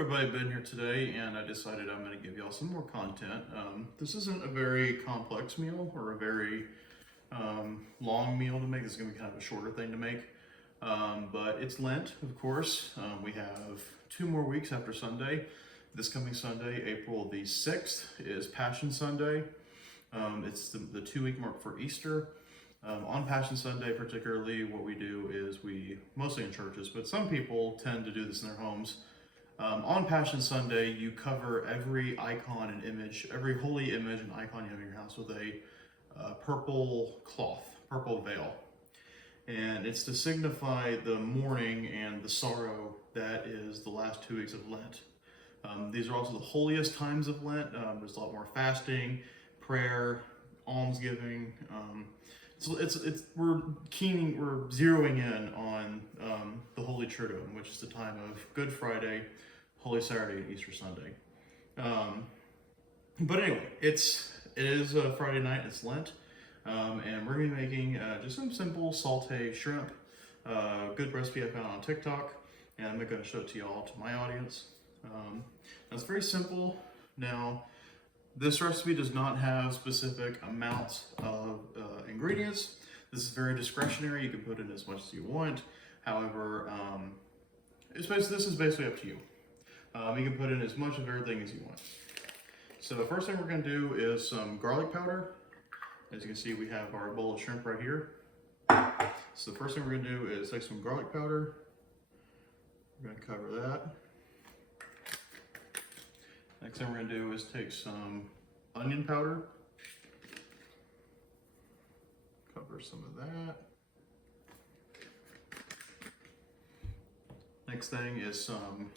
Everybody been here today, and I decided I'm going to give y'all some more content. This isn't a very complex meal or a very long meal to make. This is going to be kind of a shorter thing to make. But it's Lent, of course. We have 2 more weeks after Sunday. This coming Sunday, April the 6th, is Passion Sunday. It's the 2-week mark for Easter. On Passion Sunday particularly, what we do is mostly in churches, but some people tend to do this in their homes. On Passion Sunday, you cover every icon and image, every holy image and icon you have in your house with a purple cloth, purple veil. And it's to signify the mourning and the sorrow that is the last 2 weeks of Lent. These are also the holiest times of Lent. There's a lot more fasting, prayer, almsgiving. We're zeroing in on the Holy Triduum, which is the time of Good Friday, Holy Saturday, and Easter Sunday. But anyway, it is Friday night. It's Lent, and we're gonna be making just some simple sautéed shrimp. Good recipe I found on TikTok, and I'm gonna show it to y'all, to my audience. It's very simple. Now, this recipe does not have specific amounts of ingredients. This is very discretionary. You can put in as much as you want. However, this is basically up to you. You can put in as much of everything as you want. So the first thing we're going to do is some garlic powder. As you can see, we have our bowl of shrimp right here. So the first thing we're going to do is take some garlic powder. We're going to cover that. Next thing we're going to do is take some onion powder. Cover some of that. Next thing is some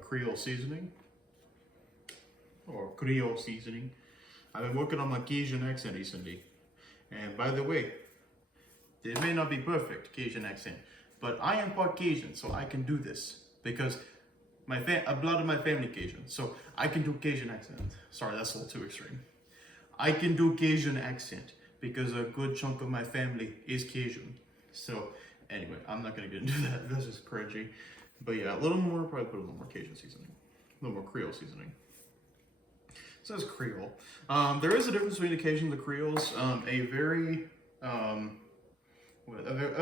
Creole seasoning. Or Creole seasoning. I've been working on my Cajun accent recently. And by the way, it may not be perfect, Cajun accent, but I am part Cajun, so I can do this. Because a blood of my family Cajun, so I can do Cajun accent. Sorry, that's a little too extreme. I can do Cajun accent because a good chunk of my family is Cajun. So anyway, I'm not gonna get into that. This is cringy. But yeah, probably put a little more Cajun seasoning, a little more Creole seasoning. So it's Creole. There is a difference between the Cajun and the Creoles. A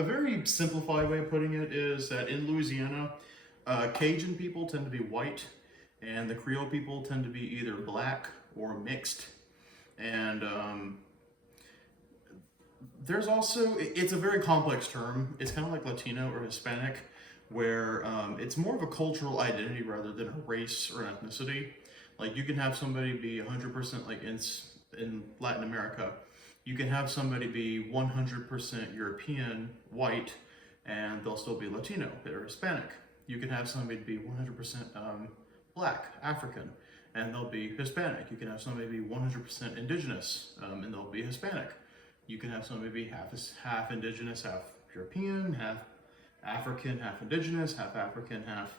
very simplified way of putting it is that in Louisiana, Cajun people tend to be white, and the Creole people tend to be either black or mixed. And there's also, it's a very complex term. It's kind of like Latino or Hispanic, where it's more of a cultural identity rather than a race or an ethnicity. Like you can have somebody be 100% like in Latin America. You can have somebody be 100% European, white, and they'll still be Latino or Hispanic. You can have somebody be 100% black, African, and they'll be Hispanic. You can have somebody be 100% indigenous, and they'll be Hispanic. You can have somebody be half indigenous, half European, half African, half indigenous, half African, half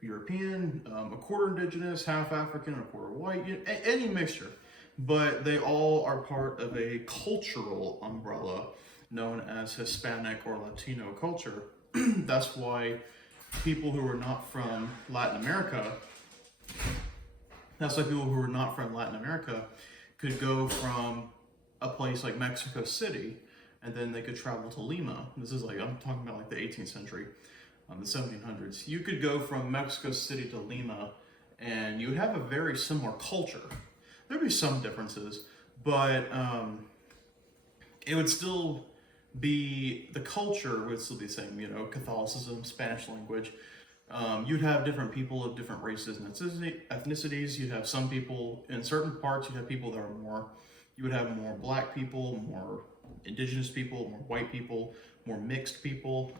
European, a quarter indigenous, half African, a quarter white, any mixture. But they all are part of a cultural umbrella known as Hispanic or Latino culture. That's why people who are not from Latin America, could go from a place like Mexico City, and then they could travel to Lima. This is like, I'm talking about like the 18th century, the 1700s. You could go from Mexico City to Lima, and you would have a very similar culture. There'd be some differences, but it would still be, the culture would still be the same, Catholicism, Spanish language. You'd have different people of different races and ethnicities. You'd have some people, in certain parts, you'd have people that are you would have more black people, more indigenous people, more white people, more mixed people.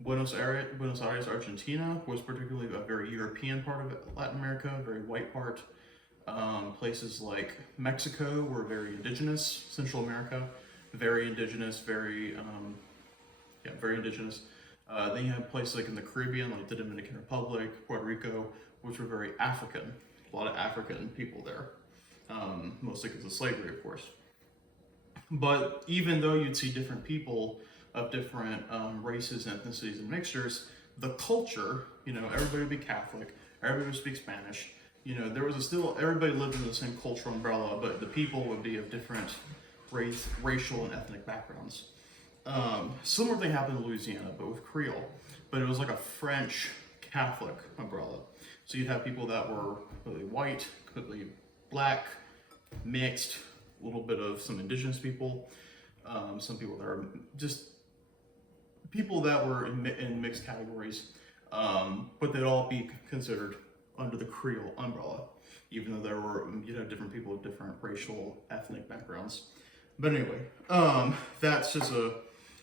Buenos Aires, Argentina was particularly a very European part of Latin America, a very white part. Places like Mexico were very indigenous. Central America, very indigenous, very indigenous. Then you have places like in the Caribbean, like the Dominican Republic, Puerto Rico, which were very African. A lot of African people there, mostly because of slavery, of course. But even though you'd see different people of different races, ethnicities, and mixtures, the culture, you know, everybody would be Catholic, everybody would speak Spanish. You know, there was still, everybody lived in the same cultural umbrella, but the people would be of different racial and ethnic backgrounds. Similar thing happened in Louisiana, but with Creole. But it was like a French Catholic umbrella. So you'd have people that were completely white, completely black, mixed, a little bit of some indigenous people, some people that are just people that were in mixed categories, but they'd all be considered under the Creole umbrella, even though there were, you know, different people with different racial, ethnic backgrounds. But anyway, that's just a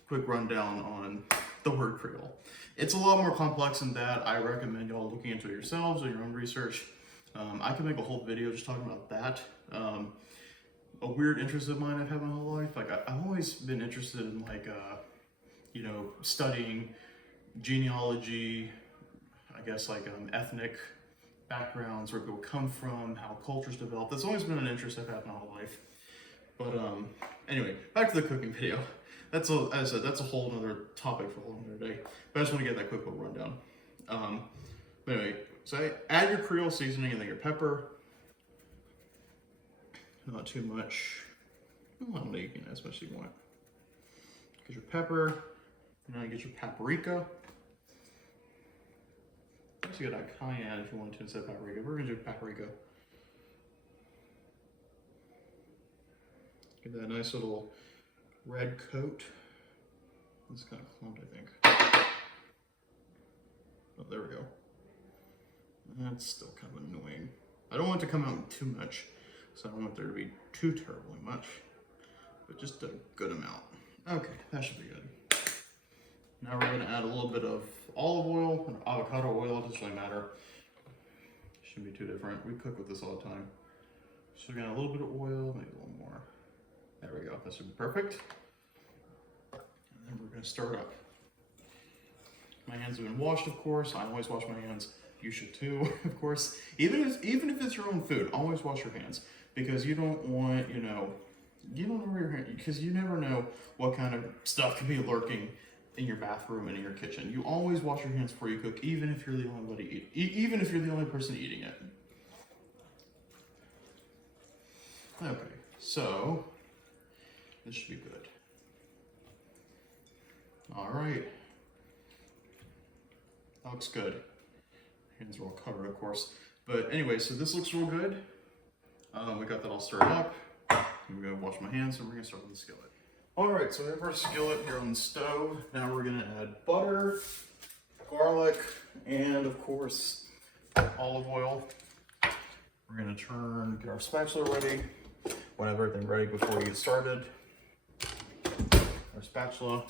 quick rundown on the word Creole. It's a lot more complex than that. I recommend y'all looking into it yourselves or your own research. I can make a whole video just talking about that. A weird interest of mine I've had my whole life. Like I've always been interested in like, you know, studying genealogy, I guess like ethnic backgrounds, where people come from, how cultures develop. That's always been an interest I've had my whole life. But anyway, back to the cooking video. That's a, as I said, that's a whole other topic for a whole other day. But I just want to get that quick little rundown. But anyway, so add your Creole seasoning and then your pepper. Not too much. Well, you can add as much as you want. Get your pepper. And then get your paprika. You could add cayenne if you want to instead of paprika. We're gonna do paprika. Get that nice little red coat. It's kind of clumped, I think. Oh, there we go. That's still kind of annoying. I don't want it to come out too much, so I don't want there to be too terribly much, but just a good amount. Okay, that should be good. Now we're gonna add a little bit of olive oil and avocado oil. It doesn't really matter. Shouldn't be too different. We cook with this all the time. So we're gonna add a little bit of oil, maybe a little more. There we go. That should be perfect. And then we're gonna stir it up. My hands have been washed, of course. I always wash my hands. You should too, of course. Even if it's your own food, always wash your hands, because you don't want, you know, you don't know where your hand, because you never know what kind of stuff could be lurking in your bathroom and in your kitchen. You always wash your hands before you cook, even if you're the even if you're the only person eating it. Okay, so this should be good. All right, that looks good. Hands are all covered, of course. But anyway, so this looks real good. We got that all stirred up. I'm gonna wash my hands, and we're gonna start with the skillet. All right, so we have our skillet here on the stove. Now we're gonna add butter, garlic, and of course, olive oil. We're gonna get our spatula ready. We'll have everything ready before we get started. Our spatula,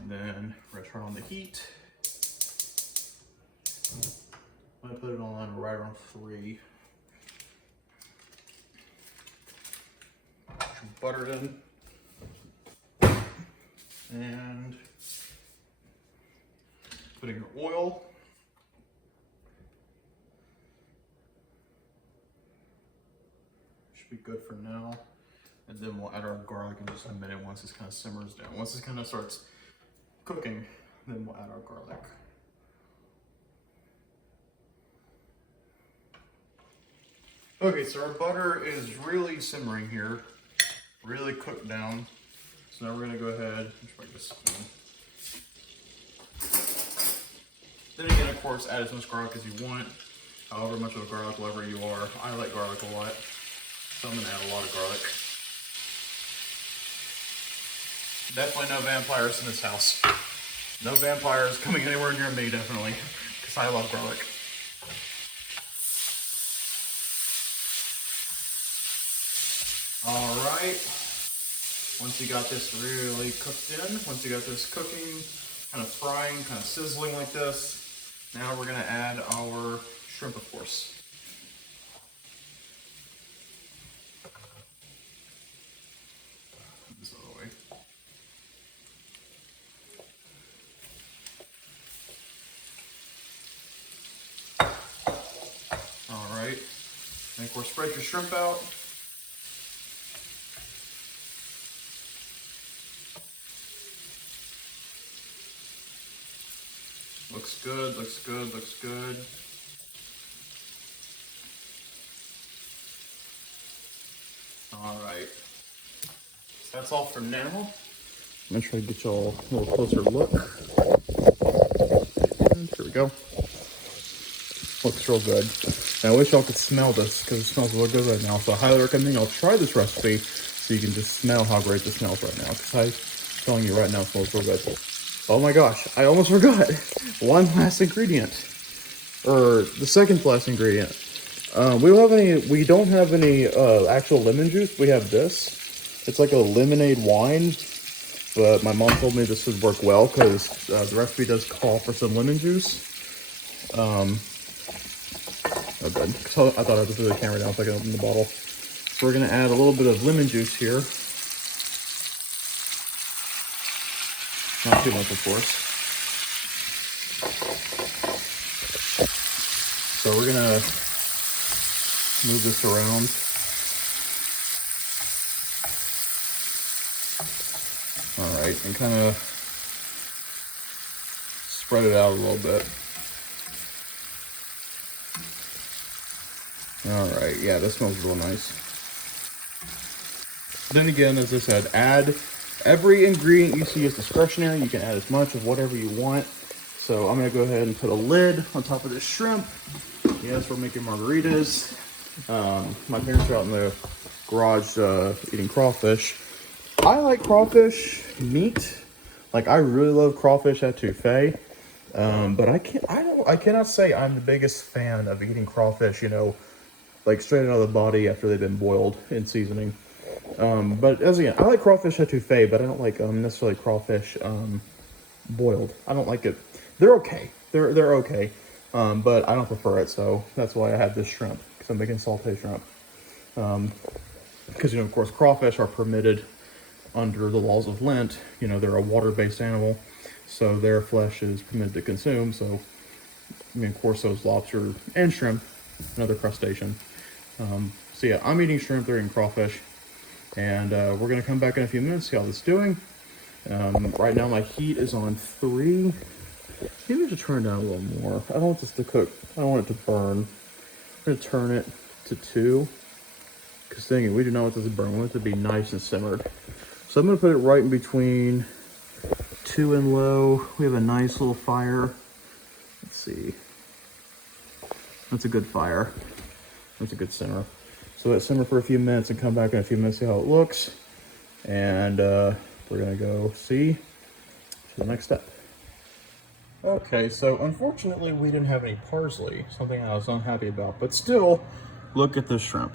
and then we're gonna turn on the heat. I'm gonna put it on right around 3. Put some butter in. And putting your oil. Should be good for now. And then we'll add our garlic in just a minute once this kind of simmers down. Once this kind of starts cooking, then we'll add our garlic. Okay, so our butter is really simmering here, really cooked down. So now we're gonna go ahead and try this spoon. Then again, of course, add as much garlic as you want, however much of a garlic lover you are. I like garlic a lot, so I'm gonna add a lot of garlic. Definitely no vampires in this house. No vampires coming anywhere near me, definitely, because I love garlic. All right. Once you got this really cooked in, once you got this cooking, kind of frying, kind of sizzling like this, now we're gonna add our shrimp, of course. This out of the way. All right, and of course, spread your shrimp out. Looks good, looks good, looks good. All right, so that's all for now. I'm gonna try to get y'all a little closer look. And here we go. Looks real good. And I wish y'all could smell this because it smells real good right now. So I highly recommend y'all try this recipe so you can just smell how great this smells right now. Because I'm telling you right now, it smells real good. Oh my gosh, I almost forgot. One last ingredient, or the second last ingredient. We don't have any actual lemon juice. We have this. It's like a lemonade wine, but my mom told me this would work well because the recipe does call for some lemon juice. Oh good. So I thought I would do the camera down so I could open the bottle. So we're gonna add a little bit of lemon juice here. Not too much, of course. So we're gonna move this around. All right, and kind of spread it out a little bit. All right, yeah, this smells real nice. Then again, as I said, add every ingredient you see is discretionary. You can add as much of whatever you want. So I'm gonna go ahead and put a lid on top of this shrimp. Yes, we're making margaritas. My parents are out in the garage eating crawfish. I like crawfish meat. Like I really love crawfish etouffee. But I cannot say I'm the biggest fan of eating crawfish, you know, like straight out of the body after they've been boiled in seasoning. But as again, I like crawfish etouffee, but I don't like necessarily crawfish boiled. I don't like it. They're okay. They're okay. But I don't prefer it, so that's why I have this shrimp, because I'm making sauté shrimp. Because, you know, of course, crawfish are permitted under the laws of Lent. You know, they're a water-based animal, so their flesh is permitted to consume. So, I mean, of course, those lobster and shrimp, another crustacean. So yeah, I'm eating shrimp, they're eating crawfish. And we're gonna come back in a few minutes, see how this is doing. Right now my heat is on 3. Maybe I should turn it down a little more. I don't want this to cook. I don't want it to burn. I'm gonna turn it to 2. Because dang it, we do not want this to burn. We want it to be nice and simmered. So I'm gonna put it right in between 2 and low. We have a nice little fire. Let's see. That's a good fire. That's a good simmer. So let it simmer for a few minutes and come back in a few minutes, see how it looks. And we're gonna go see to the next step. Okay, so unfortunately we didn't have any parsley, something I was unhappy about, but still, look at this shrimp.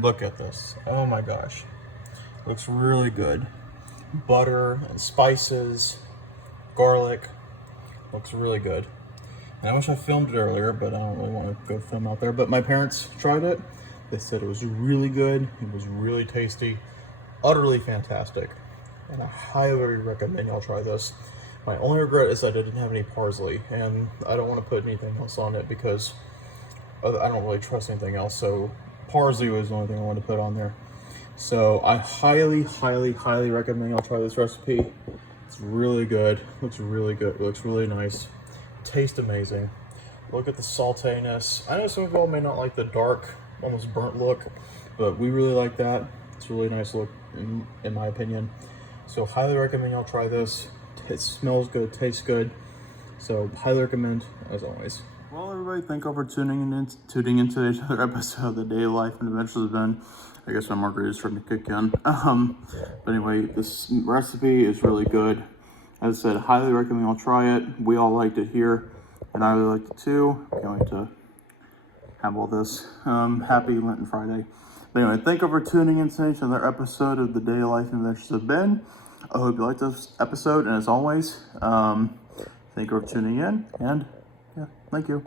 Look at this, oh my gosh. Looks really good. Butter and spices, garlic, looks really good. And I wish I filmed it earlier, but I don't really want to go film out there. But my parents tried it. They said it was really good. It was really tasty. Utterly fantastic. And I highly recommend y'all try this. My only regret is that I didn't have any parsley. And I don't want to put anything else on it because I don't really trust anything else. So parsley was the only thing I wanted to put on there. So I highly, highly, highly recommend y'all try this recipe. It's really good. Looks really good. It looks really nice. Tastes amazing. Look at the saltiness. I know some of y'all may not like the dark, almost burnt look, but we really like that. It's a really nice look in my opinion. So highly recommend y'all try this. It smells good, tastes good. So highly recommend as always. Well everybody, thank you for tuning in today's other episode of the Daily Life and Adventures of Ben. I guess my margarita's starting to kick in. But anyway, this recipe is really good. As I said, highly recommend y'all try it. We all liked it here, and I really liked it too. Can't wait to have all this. Happy Lenten Friday. But anyway, thank you for tuning in today to another episode of the Daily Life and Adventures of Ben. I hope you liked this episode, and as always, thank you for tuning in, and yeah, thank you.